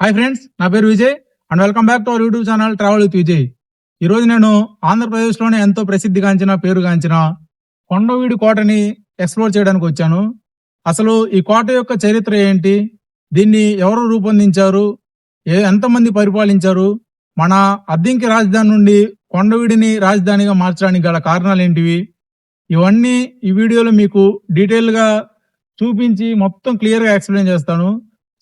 Hi friends, నా పేరు Vijay and welcome back to our YouTube channel travel with Vijay. ఈ రోజు నేను ఆంధ్రప్రదేశ్లోనే ఎంతో ప్రసిద్ధిగాంచిన పేరుగాంచిన కొండవీడు కోటని ఎక్స్ప్లోర్ చేయడానికి వచ్చాను. అసలు ఈ కోట యొక్క చరిత్ర ఏంటి, దీన్ని ఎవరు రూపొందించారు, ఎంతమంది పరిపాలించారు, మన అద్దంకి రాజధాని నుండి కొండవీడిని రాజధానిగా మార్చడానికి గల కారణాలు ఏంటివి, ఇవన్నీ ఈ వీడియోలో మీకు డీటెయిల్గా చూపించి మొత్తం క్లియర్గా ఎక్స్ప్లెయిన్ చేస్తాను.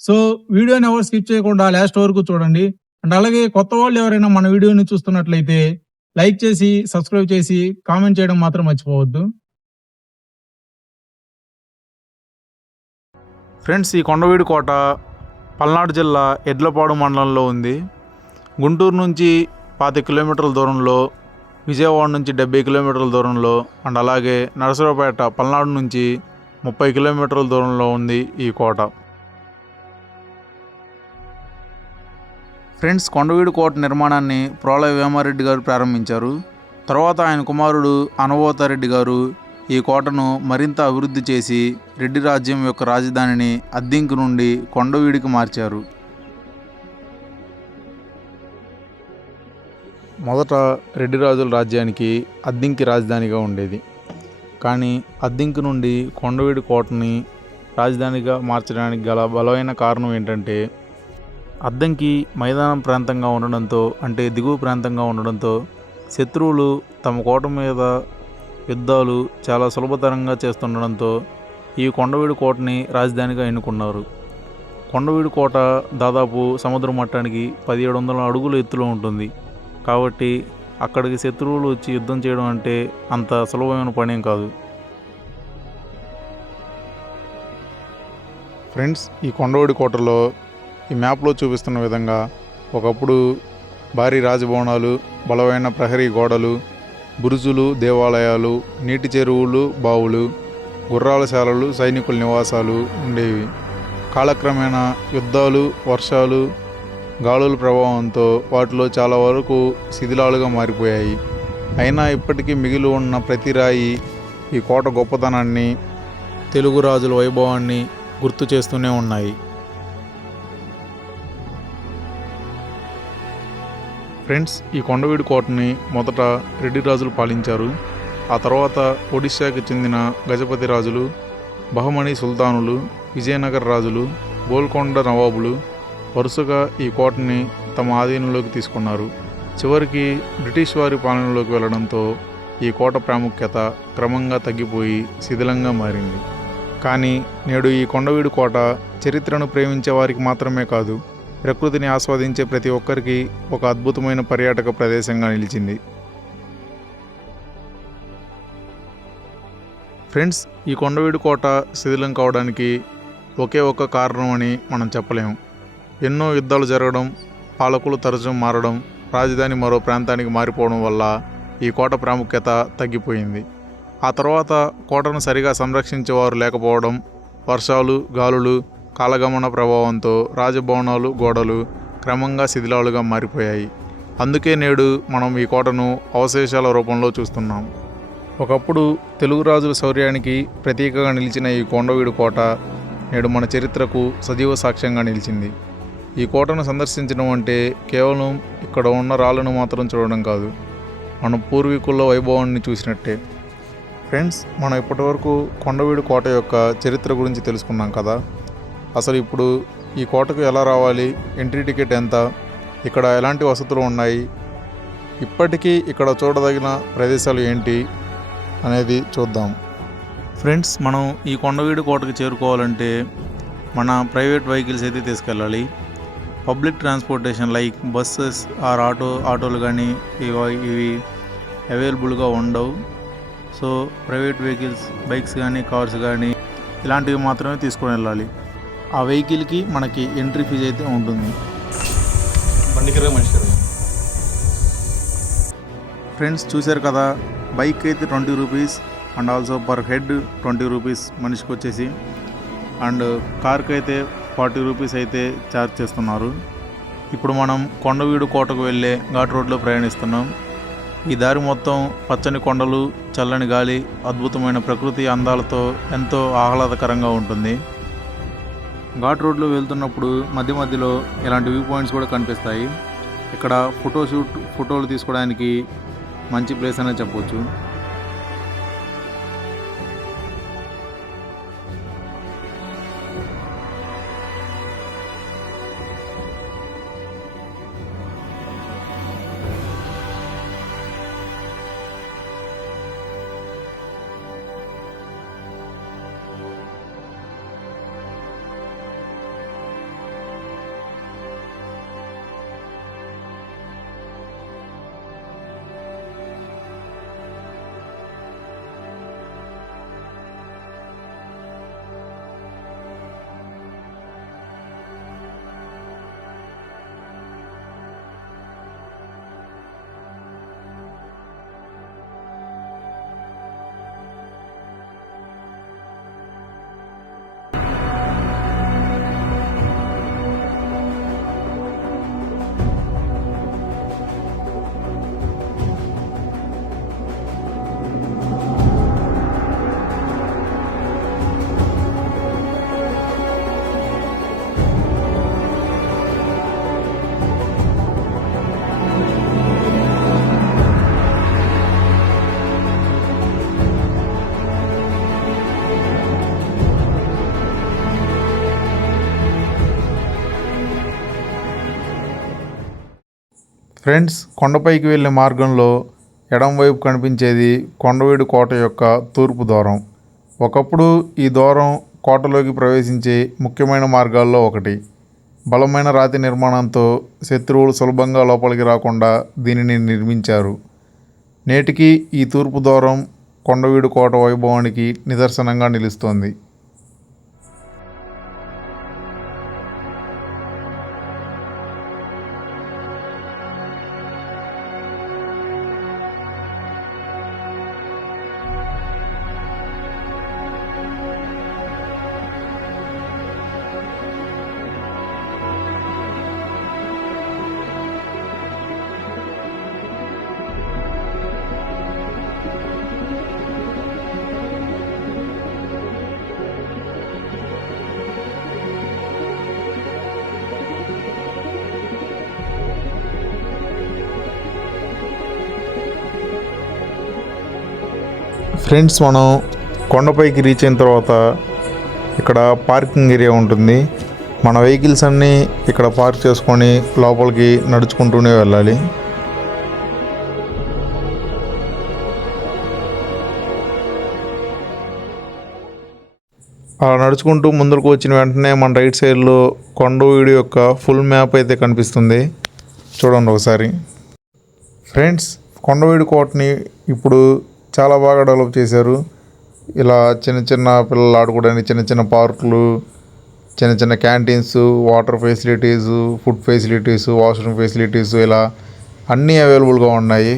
సో వీడియోని ఎవరు స్కిప్ చేయకుండా లాస్ట్ వరకు చూడండి. అండ్ అలాగే కొత్త వాళ్ళు ఎవరైనా మన వీడియోని చూస్తున్నట్లయితే లైక్ చేసి సబ్స్క్రైబ్ చేసి కామెంట్ చేయడం మాత్రం మర్చిపోవద్దు. ఫ్రెండ్స్, ఈ కొండవీడు కోట పల్నాడు జిల్లా ఎడ్లపాడు మండలంలో ఉంది. గుంటూరు నుంచి 25 కిలోమీటర్ల దూరంలో, విజయవాడ నుంచి 70 కిలోమీటర్ల దూరంలో, అండ్ అలాగే నరసరావుపేట పల్నాడు నుంచి 30 కిలోమీటర్ల దూరంలో ఉంది ఈ కోట. ఫ్రెండ్స్, కొండవీడు కోట నిర్మాణాన్ని ప్రోలయ వేమారెడ్డి గారు ప్రారంభించారు. తర్వాత ఆయన కుమారుడు అనవోతారెడ్డి గారు ఈ కోటను మరింత అభివృద్ధి చేసి రెడ్డి రాజ్యం యొక్క రాజధానిని అద్దంకి నుండి కొండవీడికి మార్చారు. మొదట రెడ్డి రాజుల రాజ్యానికి అద్దంకి రాజధానిగా ఉండేది. కానీ అద్దంకి నుండి కొండవీడు కోటని రాజధానిగా మార్చడానికి గల బలమైన కారణం ఏంటంటే, అద్దంకి మైదానం ప్రాంతంగా ఉండడంతో, అంటే దిగువ ప్రాంతంగా ఉండడంతో శత్రువులు తమ కోట మీద యుద్ధాలు చాలా సులభతరంగా చేస్తుండడంతో ఈ కొండవీడు కోటని రాజధానిగా ఎన్నుకున్నారు. కొండవీడు కోట దాదాపు సముద్ర మట్టానికి 1700 అడుగుల ఎత్తులో ఉంటుంది. కాబట్టి అక్కడికి శత్రువులు వచ్చి యుద్ధం చేయడం అంటే అంత సులభమైన పనేం కాదు. ఫ్రెండ్స్, ఈ కొండవీడు కోటలో ఈ మ్యాప్లో చూపిస్తున్న విధంగా ఒకప్పుడు భారీ రాజభవనాలు, బలమైన ప్రహరీ గోడలు, బురుజులు, దేవాలయాలు, నీటి చెరువులు, బావులు, గుర్రాల శాలలు, సైనికుల నివాసాలు ఉండేవి. కాలక్రమేణా యుద్ధాలు, వర్షాలు, గాలుల ప్రభావంతో వాటిలో చాలా వరకు శిథిలాలుగా మారిపోయాయి. అయినా ఇప్పటికీ మిగిలి ఉన్న ప్రతి రాయి ఈ కోట గొప్పతనాన్ని, తెలుగు రాజుల వైభవాన్ని గుర్తు చేస్తూనే ఉన్నాయి. ఫ్రెండ్స్, ఈ కొండవీడు కోటని మొదట రెడ్డి రాజులు పాలించారు. ఆ తర్వాత ఒడిశాకి చెందిన గజపతి రాజులు, బహమని సుల్తానులు, విజయనగర రాజులు, గోల్కొండ నవాబులు వరుసగా ఈ కోటని తమ ఆధీనంలోకి తీసుకున్నారు. చివరికి బ్రిటిష్ వారి పాలనలోకి వెళ్లడంతో ఈ కోట ప్రాముఖ్యత క్రమంగా తగ్గిపోయి శిథిలంగా మారింది. కానీ నేడు ఈ కొండవీడు కోట చరిత్రను ప్రేమించే వారికి మాత్రమే కాదు, ప్రకృతిని ఆస్వాదించే ప్రతి ఒక్కరికి ఒక అద్భుతమైన పర్యాటక ప్రదేశంగా నిలిచింది. ఫ్రెండ్స్, ఈ కొండవీడు కోట శిథిలం కావడానికి ఒకే ఒక కారణం అని మనం చెప్పలేము. ఎన్నో యుద్ధాలు జరగడం, పాలకులు తరచూ మారడం, రాజధాని మరో ప్రాంతానికి మారిపోవడం వల్ల ఈ కోట ప్రాముఖ్యత తగ్గిపోయింది. ఆ తర్వాత కోటను సరిగా సంరక్షించేవారు లేకపోవడం, వర్షాలు, గాలులు, కాలగమన ప్రభావంతో రాజభవనాలు, గోడలు క్రమంగా శిథిలాలుగా మారిపోయాయి. అందుకే నేడు మనం ఈ కోటను అవశేషాల రూపంలో చూస్తున్నాం. ఒకప్పుడు తెలుగు రాజుల శౌర్యానికి ప్రతీకగా నిలిచిన ఈ కొండవీడు కోట నేడు మన చరిత్రకు సజీవ సాక్ష్యంగా నిలిచింది. ఈ కోటను సందర్శించడం అంటే కేవలం ఇక్కడ ఉన్న రాళ్లను మాత్రం చూడడం కాదు, మన పూర్వీకుల వైభవాన్ని చూసినట్టే. ఫ్రెండ్స్, మనం ఇప్పటివరకు కొండవీడు కోట యొక్క చరిత్ర గురించి తెలుసుకున్నాం కదా. అసలు ఇప్పుడు ఈ కోటకు ఎలా రావాలి, ఎంట్రీ టికెట్ ఎంత, ఇక్కడ ఎలాంటి వసతులు ఉన్నాయి, ఇప్పటికీ ఇక్కడ చూడదగిన ప్రదేశాలు ఏంటి అనేది చూద్దాం. ఫ్రెండ్స్, మనం ఈ కొండవీడు కోటకు చేరుకోవాలంటే మన ప్రైవేట్ వెహికల్స్ అయితే తీసుకెళ్ళాలి. Public transportation like buses or ఆటోలు కానీ ఇవి అవైలబుల్గా ఉండవు. సో ప్రైవేట్ వెహికల్స్, బైక్స్ కానీ కార్స్ కానీ ఇలాంటివి మాత్రమే తీసుకొని వెళ్ళాలి. ఆ వెహికల్కి మనకి ఎంట్రీ ఫీజు అయితే ఉంటుంది. ఫ్రెండ్స్, చూశారు కదా, బైక్ అయితే 20 rupees and also per head 20 rupees మనిషికి వచ్చేసి, అండ్ కార్కి అయితే 40 రూపీస్ అయితే ఛార్జ్ చేస్తున్నారు. ఇప్పుడు మనం కొండవీడు కోటకు వెళ్ళే ఘాట్ రోడ్లో ప్రయాణిస్తున్నాం. ఈ దారి మొత్తం పచ్చని కొండలు, చల్లని గాలి, అద్భుతమైన ప్రకృతి అందాలతో ఎంతో ఆహ్లాదకరంగా ఉంటుంది. ఘాట్ రోడ్లో వెళ్తున్నప్పుడు మధ్య మధ్యలో ఇలాంటి వ్యూ పాయింట్స్ కూడా కనిపిస్తాయి. ఇక్కడ ఫోటోలు తీసుకోవడానికి మంచి ప్లేస్ అనే చెప్పవచ్చు. ఫ్రెండ్స్, కొండపైకి వెళ్ళే మార్గంలో ఎడంవైపు కనిపించేది కొండవీడు కోట యొక్క తూర్పు ద్వారం. ఒకప్పుడు ఈ ద్వారం కోటలోకి ప్రవేశించే ముఖ్యమైన మార్గాల్లో ఒకటి. బలమైన రాతి నిర్మాణంతో శత్రువులు సులభంగా లోపలికి రాకుండా దీనిని నిర్మించారు. నేటికి ఈ తూర్పు ద్వారం కొండవీడు కోట వైభవానికి నిదర్శనంగా నిలుస్తోంది. ఫ్రెండ్స్, మనం కొండపైకి రీచ్ అయిన తర్వాత ఇక్కడ పార్కింగ్ ఏరియా ఉంటుంది. మన వెహికల్స్ అన్నీ ఇక్కడ పార్క్ చేసుకొని లోపలికి నడుచుకుంటూనే వెళ్ళాలి. అలా నడుచుకుంటూ ముందుకు వచ్చిన వెంటనే మన రైట్ సైడ్లో కొండవీడు యొక్క ఫుల్ మ్యాప్ అయితే కనిపిస్తుంది. చూడండి ఒకసారి. ఫ్రెండ్స్, కొండవీడు కోటని ఇప్పుడు చాలా బాగా డెవలప్ చేశారు. ఇలా చిన్న చిన్న పిల్లలు ఆడుకోవడానికి చిన్న చిన్న పార్కులు, చిన్న చిన్న canteens, water facilities, food facilities, washroom facilities, ఇలా అన్నీ అవైలబుల్గా ఉన్నాయి.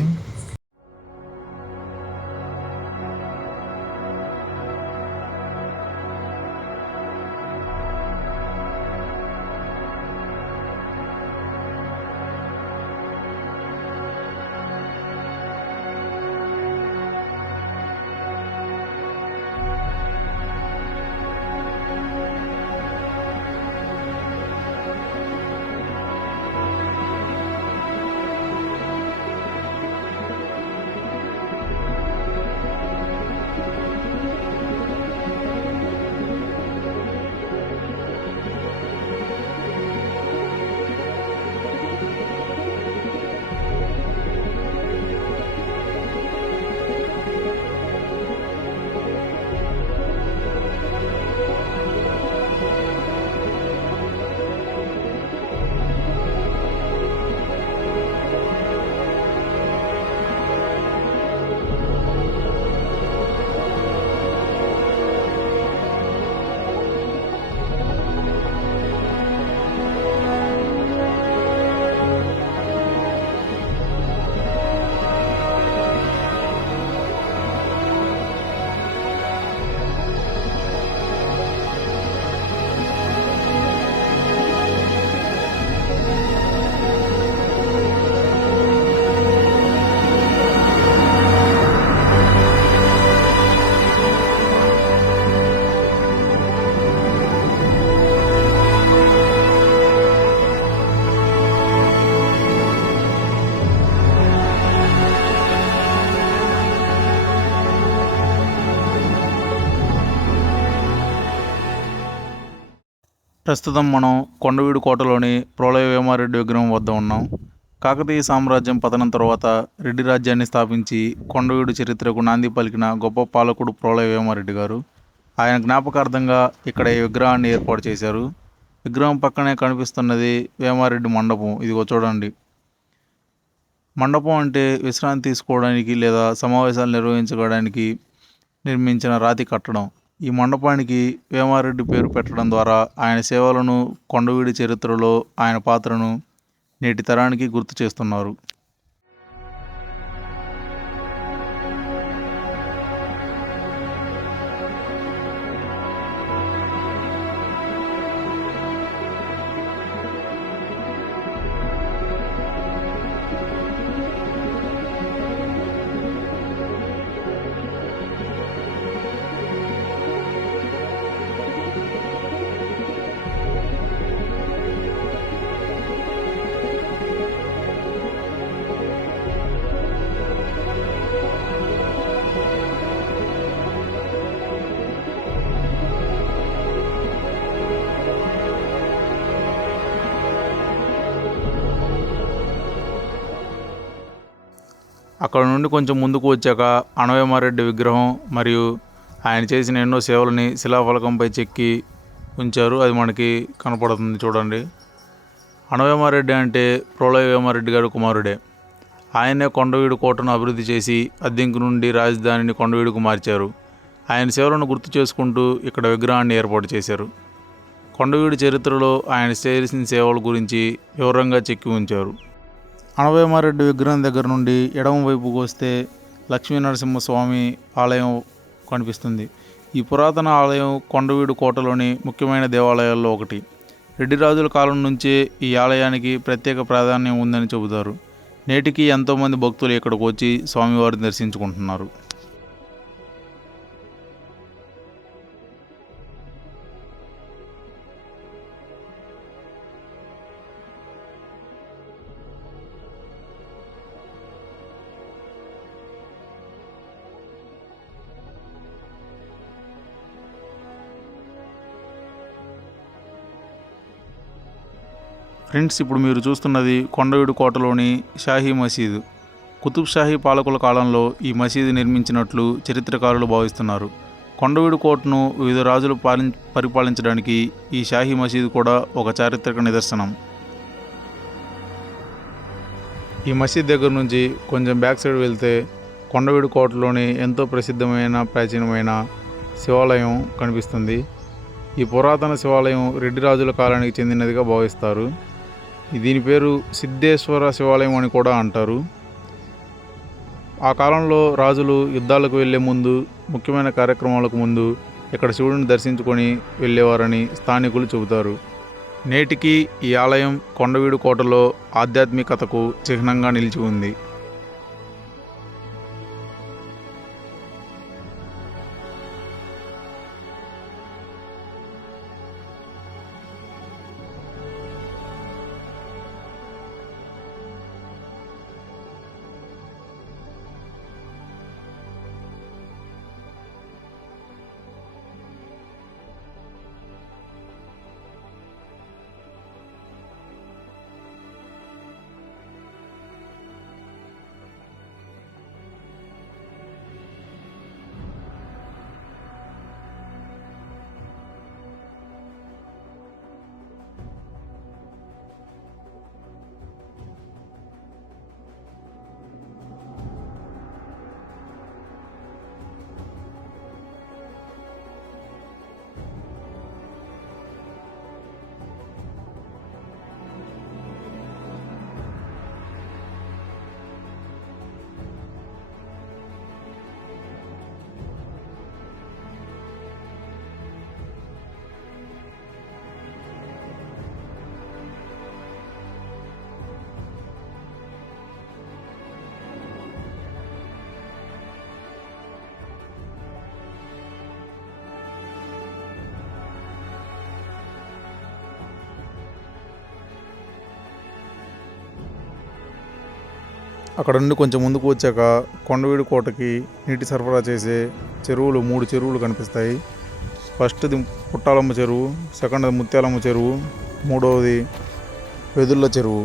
ప్రస్తుతం మనం కొండవీడు కోటలోని ప్రోలయ వేమారెడ్డి విగ్రహం వద్ద ఉన్నాం. కాకతీయ సామ్రాజ్యం పతనం తర్వాత రెడ్డి రాజ్యాన్ని స్థాపించి కొండవీడు చరిత్రకు నాంది పలికిన గొప్ప పాలకుడు ప్రోలయ వేమారెడ్డి గారు. ఆయన జ్ఞాపకార్థంగా ఇక్కడ ఈ విగ్రహాన్ని ఏర్పాటు చేశారు. విగ్రహం పక్కనే కనిపిస్తున్నది వేమారెడ్డి మండపం. ఇదిగో చూడండి. మండపం అంటే విశ్రాంతి తీసుకోవడానికి లేదా సమావేశాలు నిర్వహించుకోవడానికి నిర్మించిన రాతి కట్టడం. ఈ మండపానికి వేమారెడ్డి పేరు పెట్టడం ద్వారా ఆయన సేవలను, కొండవీడి చరిత్రలో ఆయన పాత్రను నేటి తరానికి గుర్తు చేస్తున్నారు. అక్కడ నుండి కొంచెం ముందుకు వచ్చాక అణవేమారెడ్డి విగ్రహం మరియు ఆయన చేసిన ఎన్నో సేవలని శిలాఫలకంపై చెక్కి ఉంచారు. అది మనకి కనపడుతుంది చూడండి. అణవేమారెడ్డి అంటే ప్రోలయ వేమారెడ్డి గారి కుమారుడే. ఆయనే కొండవీడు కోటను అభివృద్ధి చేసి అద్దెంకి నుండి రాజధానిని కొండవీడుకు మార్చారు. ఆయన సేవలను గుర్తు చేసుకుంటూ ఇక్కడ విగ్రహాన్ని ఏర్పాటు చేశారు. కొండవీడు చరిత్రలో ఆయన చేసిన సేవల గురించి వివరంగా చెక్కి ఉంచారు. అణవేమారెడ్డి విగ్రహం దగ్గర నుండి ఎడమ వైపుకు వస్తే లక్ష్మీనరసింహస్వామి ఆలయం కనిపిస్తుంది. ఈ పురాతన ఆలయం కొండవీడు కోటలోని ముఖ్యమైన దేవాలయాల్లో ఒకటి. రెడ్డి రాజుల కాలం నుంచే ఈ ఆలయానికి ప్రత్యేక ప్రాధాన్యం ఉందని చెబుతారు. నేటికి ఎంతోమంది భక్తులు ఇక్కడికి వచ్చి స్వామివారిని దర్శించుకుంటున్నారు. ఫ్రెండ్స్, ఇప్పుడు మీరు చూస్తున్నది కొండవీడు కోటలోని షాహీ మసీదు. కుతుబ్ షాహీ పాలకుల కాలంలో ఈ మసీదు నిర్మించినట్లు చరిత్రకారులు భావిస్తున్నారు. కొండవీడు కోటను వివిధ రాజులు పరిపాలించడానికి ఈ షాహీ మసీదు కూడా ఒక చారిత్రక నిదర్శనం. ఈ మసీద్ దగ్గర నుంచి కొంచెం బ్యాక్ సైడ్ వెళ్తే కొండవీడు కోటలోని ఎంతో ప్రసిద్ధమైన ప్రాచీనమైన శివాలయం కనిపిస్తుంది. ఈ పురాతన శివాలయం రెడ్డి రాజుల కాలానికి చెందినదిగా భావిస్తారు. దీని పేరు సిద్ధేశ్వర శివాలయం అని కూడా అంటారు. ఆ కాలంలో రాజులు యుద్ధాలకు వెళ్ళే ముందు, ముఖ్యమైన కార్యక్రమాలకు ముందు ఇక్కడ శివుడిని దర్శించుకొని వెళ్ళేవారని స్థానికులు చెబుతారు. నేటికి ఈ ఆలయం కొండవీడు కోటలో ఆధ్యాత్మికతకు చిహ్నంగా నిలిచి ఉంది. అక్కడ నుండి కొంచెం ముందుకు వచ్చాక కొండవీడు కోటకి నీటి సరఫరా చేసే చెరువులు 3 చెరువులు కనిపిస్తాయి. ఫస్ట్ది పుట్టాలమ్మ చెరువు, సెకండ్ది ముత్యాలమ్మ చెరువు, మూడవది వెదుళ్ళ చెరువు.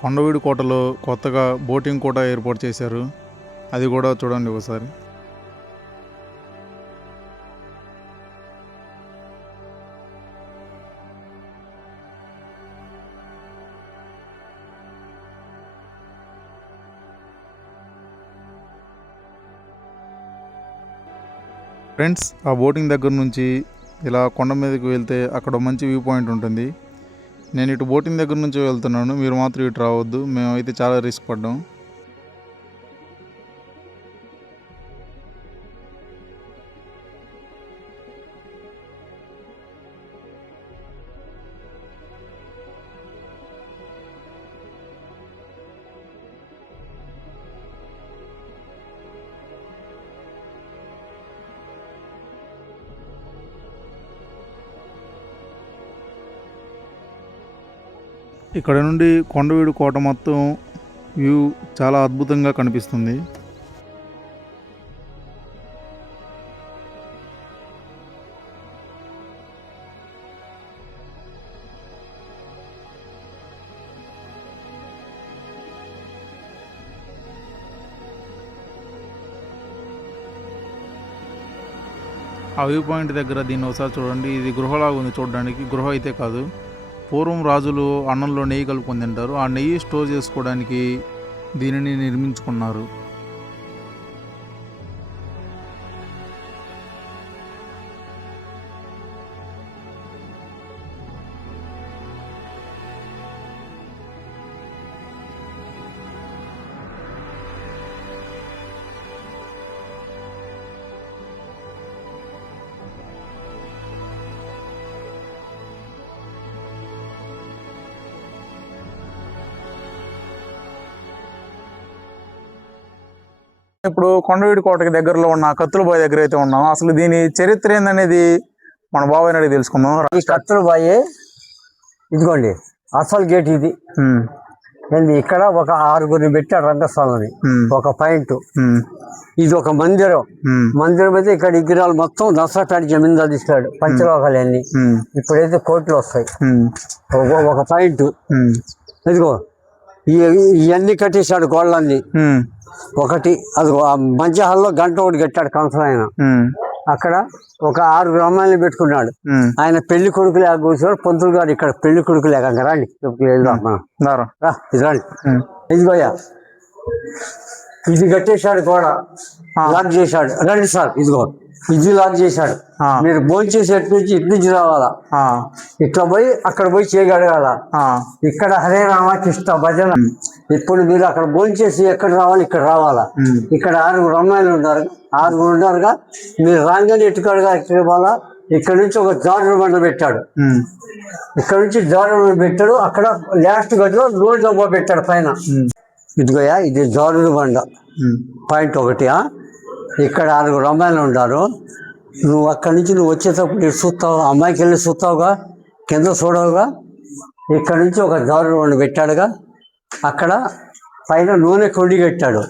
కొండవీడు కోటలో కొత్తగా బోటింగ్ కూడా ఏర్పాటు చేశారు, అది కూడా చూడండి ఒకసారి. ఫ్రెండ్స్, ఆ బోటింగ్ దగ్గర నుంచి ఇలా కొండ మీదకి వెళ్తే అక్కడ మంచి వ్యూ పాయింట్ ఉంటుంది. నేను ఇటు బోటింగ్ దగ్గర నుంచి వెళ్తున్నాను, మీరు మాత్రం ఇటు రావద్దు, మేమైతే చాలా రిస్క్ పడ్డాం. ఇక్కడ నుండి కొండవీడు కోట మొత్తం వ్యూ చాలా అద్భుతంగా కనిపిస్తుంది. ఆ వ్యూ పాయింట్ దగ్గర దీన్ని ఒకసారి చూడండి. ఇది గృహలాగా ఉంది చూడడానికి. గృహ అయితే కాదు, పూర్వం రాజులు అన్నంలో నెయ్యి కలుపుకొని తింటారు, ఆ నెయ్యి స్టోర్ చేసుకోవడానికి దీనిని నిర్మించుకున్నారు. ఇప్పుడు కొండవీడి కోటకి దగ్గరలో ఉన్న కత్తుల బావి దగ్గర అయితే ఉన్నాం. అసలు దీని చరిత్ర ఏందనేది మన బాబాయ్ అడిగి తెలుసుకుందాం. ఈ కత్తుల బావి ఇదిగోండి, అసలు గేట్ ఇది. ఇక్కడ ఒక 6గురిని పెట్టాడు రంగస్వామిని, ఒక పాయింట్. ఇది ఒక మందిరం. మందిరం అయితే ఇక్కడ విగ్రహాలు మొత్తం దసరాపేట జమీందారు తీసుకోడు, పంచలోకాలు అన్ని. ఇప్పుడైతే కోట్లు వస్తాయి. ఒక పాయింట్ ఇదిగో, ఇవన్నీ కట్టేశాడు గోళ్ళన్నీ. ఒకటి అది మధ్య హాల్లో గంట ఒకటి కట్టాడు కంసరాయన. అక్కడ ఒక 6 అమ్మాయిని పెట్టుకున్నాడు. ఆయన పెళ్లి కొడుకులే కూర్చోడు. పంతులు గారు ఇక్కడ పెళ్లి కొడుకులే రండి, రండి. ఇదిగోయా, ఇది కట్టేశాడు గోడ, లాక్ చేశాడు. రండి సార్, ఇదిగో ఇది లాక్ చేశాడు. మీరు భోజనం చేసేటి నుంచి ఇటు నుంచి రావాలా, ఇట్లా పోయి అక్కడ పోయి చేయగలగాల. ఇక్కడ హరే రామ కృష్ణ భజన. ఇప్పుడు మీరు అక్కడ భోజనం చేసి ఎక్కడ రావాలి, ఇక్కడ రావాలా. ఇక్కడ 6 అమ్మాయిలు ఉన్నారు, 6 ఉన్నారుగా. మీరు రాగానే ఎటుకడుగా ఎక్కడ పోవాలా. ఇక్కడ నుంచి ఒక జారుడు బండ పెట్టాడు. ఇక్కడ నుంచి జారుడు పెట్టాడు. అక్కడ లాస్ట్ గదిలో రోడ్ డబ్బా పెట్టాడు పైన. ఇదిగోయా, ఇది జారుడు బండ పాయింట్ ఒకటి. ఇక్కడ 6 అమ్మాయిలు ఉంటారు. నువ్వు అక్కడి నుంచి నువ్వు వచ్చేటప్పుడు ఇటు చూస్తావు, అమ్మాయికి వెళ్ళి చూస్తావుగా, కింద చూడవుగా. ఇక్కడ నుంచి ఒక జారుడు బండ పెట్టాడుగా. అక్కడ పైన నూనె కొండి కట్టాడు.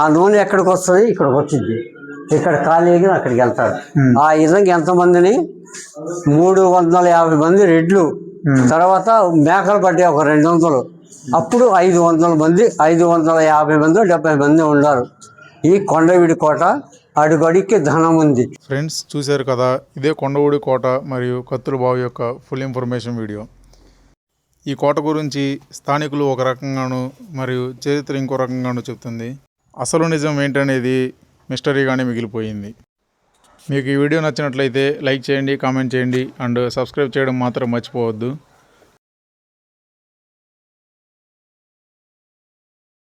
ఆ నూనె ఎక్కడికి వస్తుంది, ఇక్కడికి వచ్చింది. ఇక్కడ ఖాళీ ఎగిన అక్కడికి వెళ్తాడు. ఆ విధంగా ఎంతమందిని 350 మంది రెడ్లు, తర్వాత మేకలు పడ్డాయి ఒక 200. అప్పుడు 500 మంది, 550 మంది 70 మంది ఉన్నారు. ఈ కొండవీడి కోట అడుగడికి ధనం ఉంది. ఫ్రెండ్స్ చూశారు కదా, ఇదే కొండవీడి కోట మరియు కత్తుల బావి యొక్క ఫుల్ ఇన్ఫర్మేషన్ వీడియో. ఈ కోట గురించి స్థానికులు ఒక రకంగాను మరియు చరిత్ర ఇంకో రకంగాను చెప్తుంది. అసలు నిజం ఏంటనేది మిస్టరీగానే మిగిలిపోయింది. మీకు ఈ వీడియో నచ్చినట్లయితే లైక్ చేయండి, కామెంట్ చేయండి అండ్ సబ్స్క్రైబ్ చేయడం మాత్రం మర్చిపోవద్దు.